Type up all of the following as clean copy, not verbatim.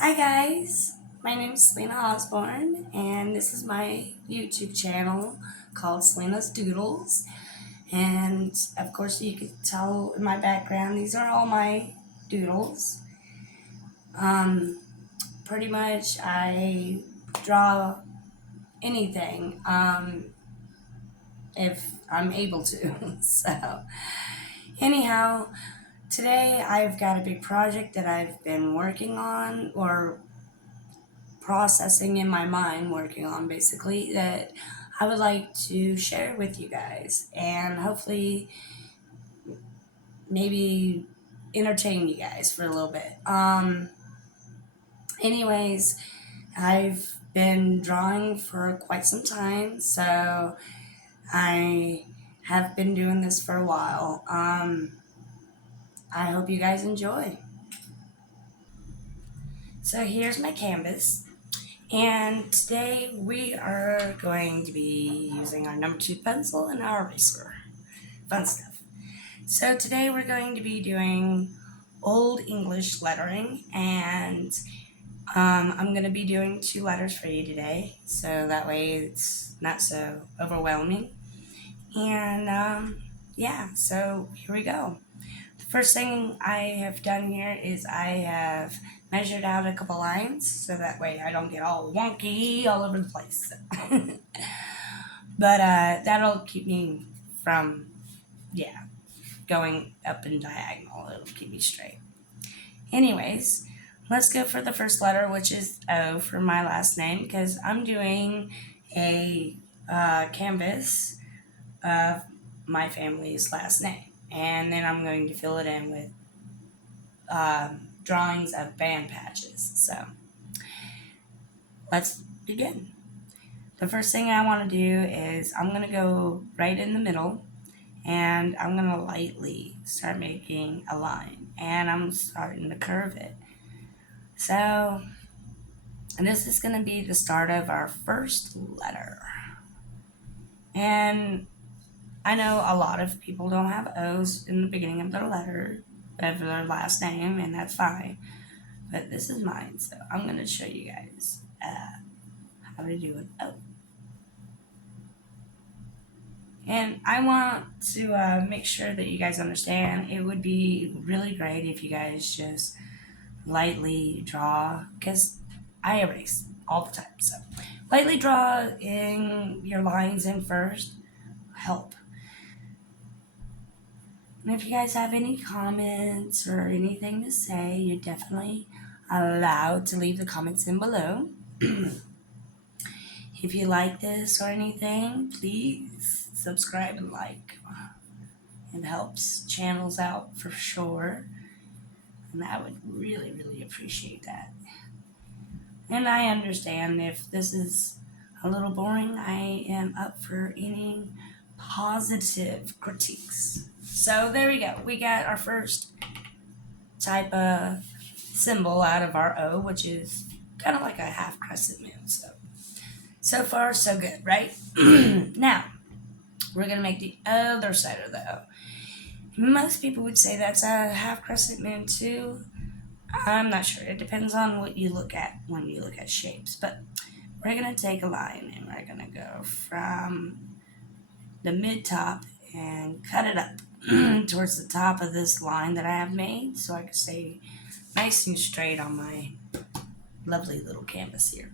Hi guys, my name is Selena Osborne, and this is my YouTube channel called Celina'sdoodles. Doodles. And of course, you can tell in my background, these are all my doodles. Um, Pretty much, I draw anything if I'm able to. So, anyhow, today I've got a big project that I've been working on, or processing in my mind, working on basically, that I would like to share with you guys and hopefully maybe entertain you guys for a little bit. Anyways, I've been drawing for quite some time, so I have been doing this for a while. I hope you guys enjoy. So here's my canvas. And today we are going to be using our number two pencil and our eraser. Fun stuff. So today we're going to be doing Old English lettering, and I'm going to be doing two letters for you today, so that way it's not so overwhelming. And yeah, so here we go. The first thing I have done here is I have measured out a couple lines so that way I don't get all wonky all over the place. But that'll keep me from, yeah, going up and diagonal. It'll keep me straight. Anyways, let's go for the first letter, which is O for my last name, because I'm doing a canvas of my family's last name. And then I'm going to fill it in with drawings of band patches. So let's begin. The first thing I want to do is I'm going to go right in the middle, and I'm going to lightly start making a line, and I'm starting to curve it. So this is going to be the start of our first letter. And I know a lot of people don't have O's in the beginning of their letter, of their last name, and that's fine. But this is mine, so I'm going to show you guys how to do an O. And I want to make sure that you guys understand it would be really great if you guys just lightly draw, because I erase all the time. So lightly draw in your lines in first, help. And if you guys have any comments or anything to say, you're definitely allowed to leave the comments in below. If you like this or anything, please subscribe and like. It helps channels out for sure. And I would really, really appreciate that. And I understand if this is a little boring, I am up for any positive critiques. So there we go. We got our first type of symbol out of our O, which is kind of like a half crescent moon. So far, so good, right? Now, we're going to make the other side of the O. Most people would say that's a half crescent moon too. I'm not sure. It depends on what you look at when you look at shapes. But we're going to take a line and we're going to go from the mid top and cut it up towards the top of this line that I have made so I can stay nice and straight on my lovely little canvas here.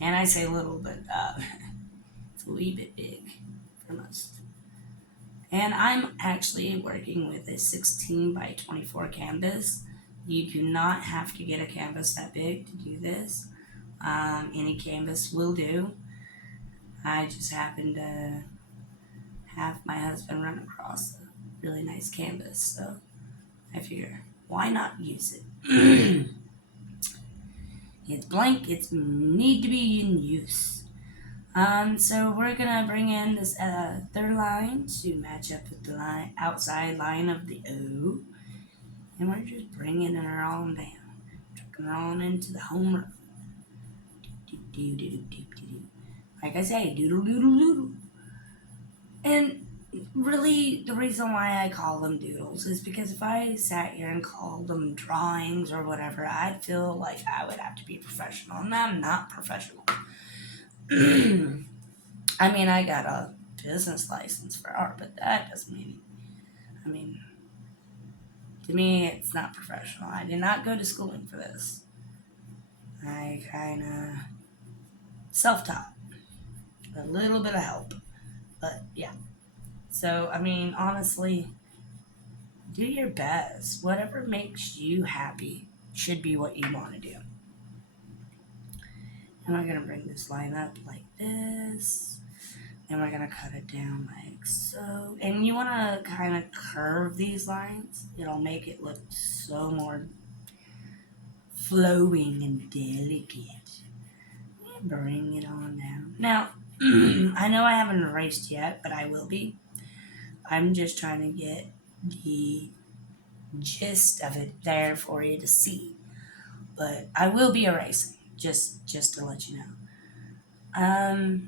And I say little, but it's a wee bit big for most. And I'm actually working with a 16 by 24 canvas. You do not have to get a canvas that big to do this. Any canvas will do. I just happen to have my husband run across a really nice canvas, so I figure, why not use it? It's blank, it's need to be in use. So we're gonna bring in this third line to match up with the outside line of the O, and we're just bringing her on down, trucking her on into the home run. Like I say, doodle doodle doodle. And really, the reason why I call them doodles is because if I sat here and called them drawings or whatever, I'd feel like I would have to be professional, and I'm not professional. I mean, I got a business license for art, but that doesn't mean, I mean, to me, it's not professional. I did not go to schooling for this. I kind of self taught, a little bit of help, but yeah. So, I mean, honestly, do your best. Whatever makes you happy should be what you want to do. And we're going to bring this line up like this. And we're going to cut it down like so. And you want to kind of curve these lines. It'll make it look so more flowing and delicate. And bring it on down. Now, I know I haven't erased yet, but I will be. I'm just trying to get the gist of it there for you to see. But I will be erasing, just to let you know.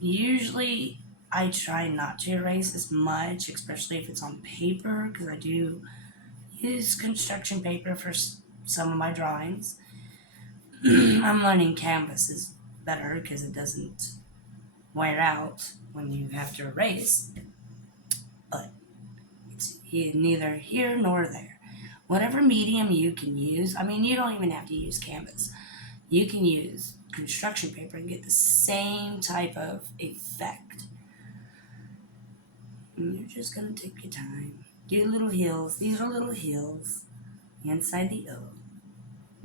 Usually I try not to erase as much, especially if it's on paper, because I do use construction paper for some of my drawings. I'm learning canvas is better because it doesn't wear out when you have to erase, but it's neither here nor there. Whatever medium you can use, I mean, you don't even have to use canvas. You can use construction paper and get the same type of effect. And you're just going to take your time. Do little hills. These are little hills inside the O.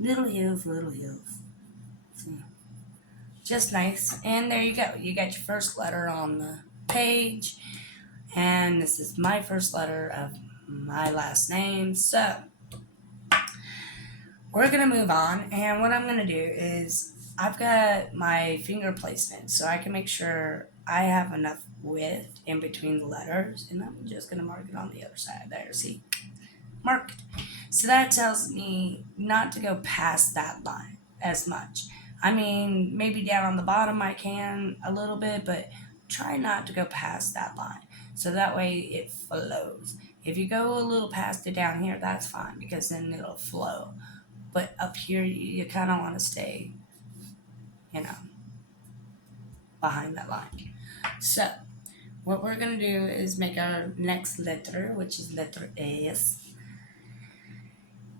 Little hills, little hills. So, just nice. And there you go. You got your first letter on the page. And this is my first letter of my last name. So, we're going to move on. And what I'm going to do is I've got my finger placement so I can make sure I have enough width in between the letters. And I'm just going to mark it on the other side there. See? Marked. So that tells me not to go past that line as much. I mean, maybe down on the bottom I can a little bit, but try not to go past that line. So that way it flows. If you go a little past it down here, that's fine because then it'll flow. But up here, you kind of want to stay, behind that line. So what we're going to do is make our next letter, which is letter S.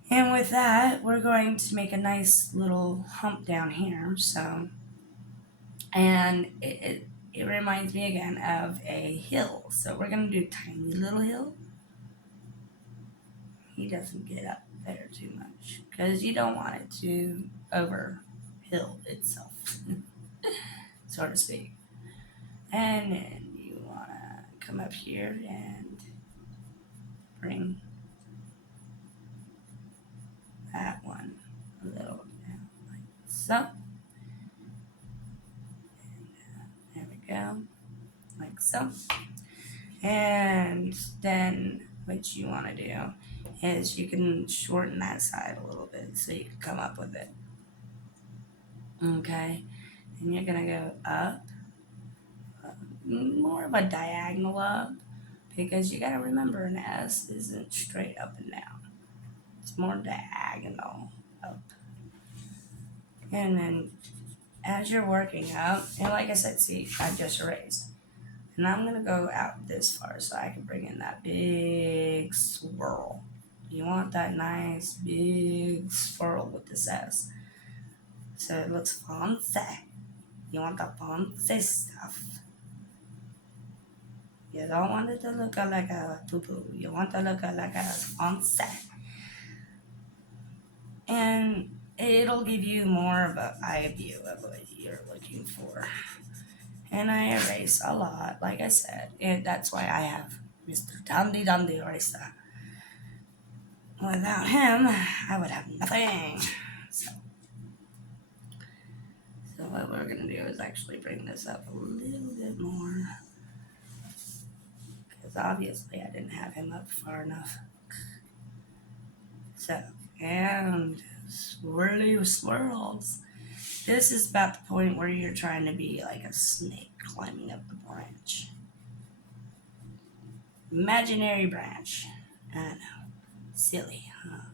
And with that, we're going to make a nice little hump down here. So, and it reminds me again of a hill. So we're going to do tiny little hill. He doesn't get up there too much because you don't want it to overhill itself, so to speak. And then you want to come up here and bring that one a little down like so. There we go, like so. And then what you want to do is you can shorten that side a little bit so you can come up with it. Okay, and you're going to go up, more of a diagonal up, because you got to remember an S isn't straight up and down. It's more diagonal up. And then as you're working up, and like I said, see, I just erased. And I'm going to go out this far so I can bring in that big swirl. You want that nice big swirl with this S. So it looks fancy. You want the fancy stuff. You don't want it to look like a poo-poo. You want it to look like a fancy. And it'll give you more of an eye view of what you're looking for. And I erase a lot, like I said. And that's why I have Mr. Dandy Dandy Eraser. Without him, I would have nothing. So what we're going to do is actually bring this up a little bit more. Because obviously I didn't have him up far enough. So, and swirly swirls. This is about the point where you're trying to be like a snake climbing up the branch. imaginary branch. I know, silly, huh?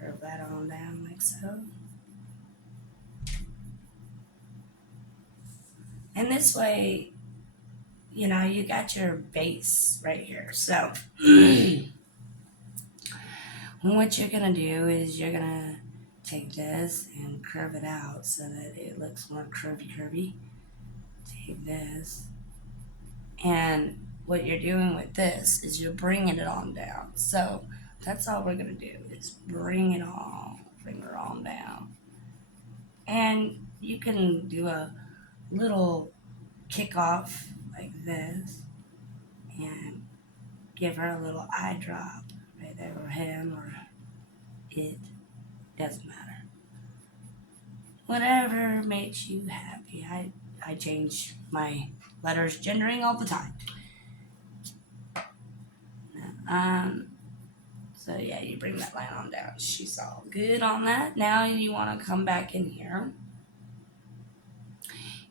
Curve that on down like so. And this way, you got your base right here. So what you're gonna do is you're gonna take this and curve it out so that it looks more curvy. Take this, and what you're doing with this is you're bringing it on down. So that's all we're gonna do is bring it on down. And you can do a little kickoff like this and give her a little eye drop right there, or him, or it, doesn't matter. Whatever makes you happy. I change my letters gendering all the time. Um, so yeah, you bring that line on down. She's all good on that. Now you want to come back in here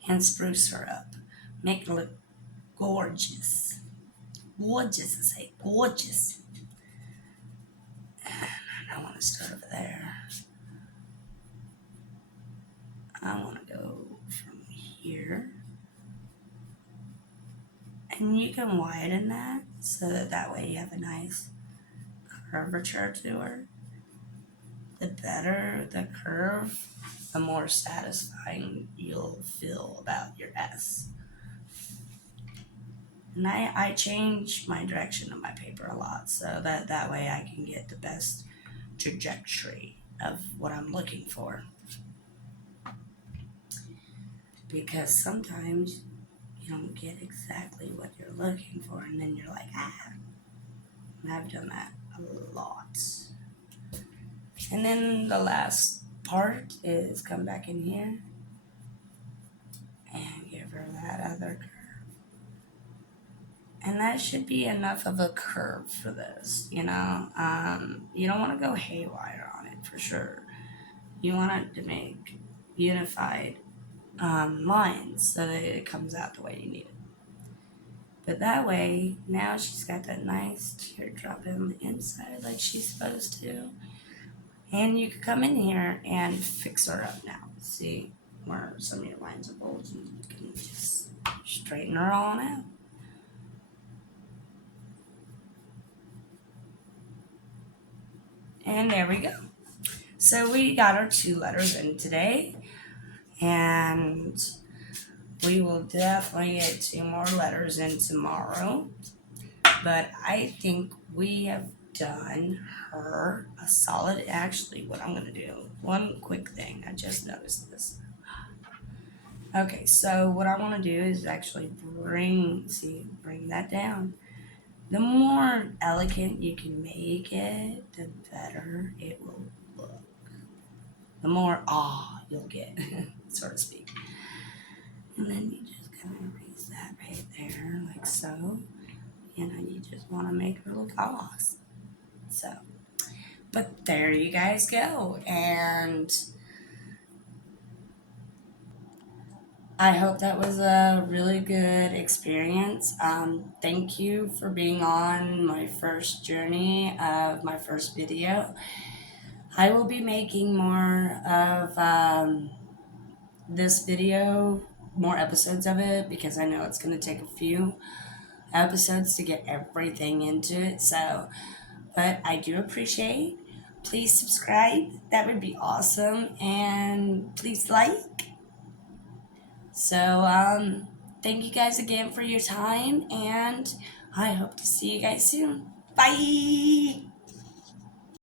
and spruce her up. Make it look gorgeous. Gorgeous, I say gorgeous. I want to start over there. I want to go from here. And you can widen that so that way you have a nice curvature to her. The better the curve, the more satisfying you'll feel about your S. And I change my direction of my paper a lot so that way I can get the best trajectory of what I'm looking for. Because sometimes you don't get exactly what you're looking for, and then you're like, and I've done that a lot. And then the last part is come back in here and give her that other curve. And that should be enough of a curve for this, you don't want to go haywire on it for sure. You want it to make unified lines so that it comes out the way you need it. But that way, now she's got that nice teardrop on the inside like she's supposed to. And you can come in here and fix her up now. See where some of your lines are bulging? You can just straighten her on out. And there we go. So we got our 2 letters in today. And we will definitely get 2 more letters in tomorrow. But I think we have done her a solid. Actually, what I'm going to do, one quick thing, I just noticed this. Okay, so what I want to do is actually bring that down. The more elegant you can make it, the better it will look. The more awe you'll get, so to speak. And then you just kind of erase that right there, like so. You just want to make her look awesome. So, but there you guys go. And I hope that was a really good experience. Thank you for being on my first journey of my first video. I will be making more of this video, more episodes of it, because I know it's going to take a few episodes to get everything into it. So, but I do appreciate. Please subscribe. That would be awesome. And please like. So, thank you guys again for your time, and I hope to see you guys soon. Bye!